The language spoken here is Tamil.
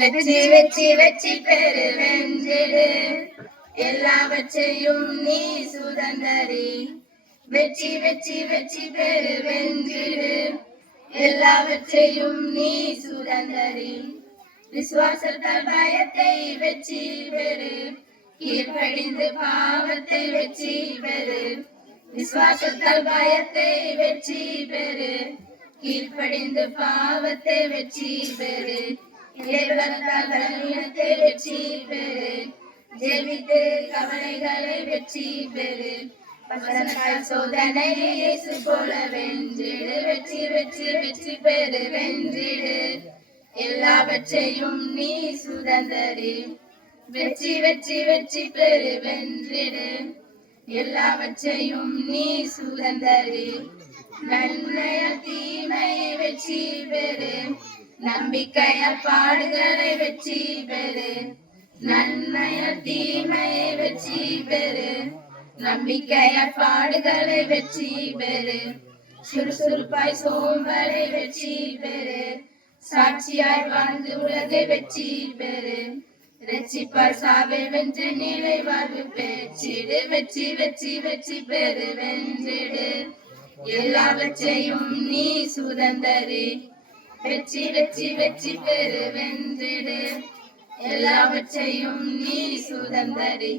வெற்றி வெற்றி வெற்றி பெரு வென்றிடு எல்லாவற்றையும் நீ சுதந்தரி. வெற்றி வெற்றி வெற்றி பெரு வென்றிடு எல்லாவற்றையும் நீ சுதந்தரி. விசுவாசத்தால் பயத்தை வெற்றி பெறு, கீழ்ப்படிந்து பாவத்தை வெற்றி பெறு. விசுவாசத்தால் பயத்தை வெற்றி பெறு, கீழ்ப்படிந்து பாவத்தை வெற்றி பெறு. இறைவனத்தால் பலவீனத்தை வெற்றி பெறு, ஜெபித்து கவலைகளை வெற்றி பெறு. வசனத்தால் சோதனையை இயேசு போல வென்றிடு. வெற்றி வெற்றி வெற்றி பெறு வென்றிடு எல்லாவற்றையும் நீ சுதந்தரி. வெற்றி வெற்றி வெற்றி பெறு வென்றிடு எல்லாவற்றையும் நீ சுதந்தரி. நன்மைய தீமையை வெற்றி பெறு, நம்பிக்கைய பாடுகளை வெற்றி பெறு. நன்மைய தீமையை வெற்றி பெறு, நம்பிக்கைய பாடுகளை வெற்றி பெறு. சுறுசுறுப்பாய் சோம்பலை வெற்றி பெறு, சாட்சியாய் வாழ்ந்து உலகை வெற்றி பெறு. ரட்சிப்பார் சாவை வென்று நிலை வாழ்வு பெற்றிடு. வெற்றி வெற்றி வெற்றி பெறு வென்றிடு எல்லாவற்றையும் நீ சுதந்தரி. வெற்றி வெற்றி வெற்றி பெறு வென்றிடு எல்லாவற்றையும் நீ சுதந்தரி.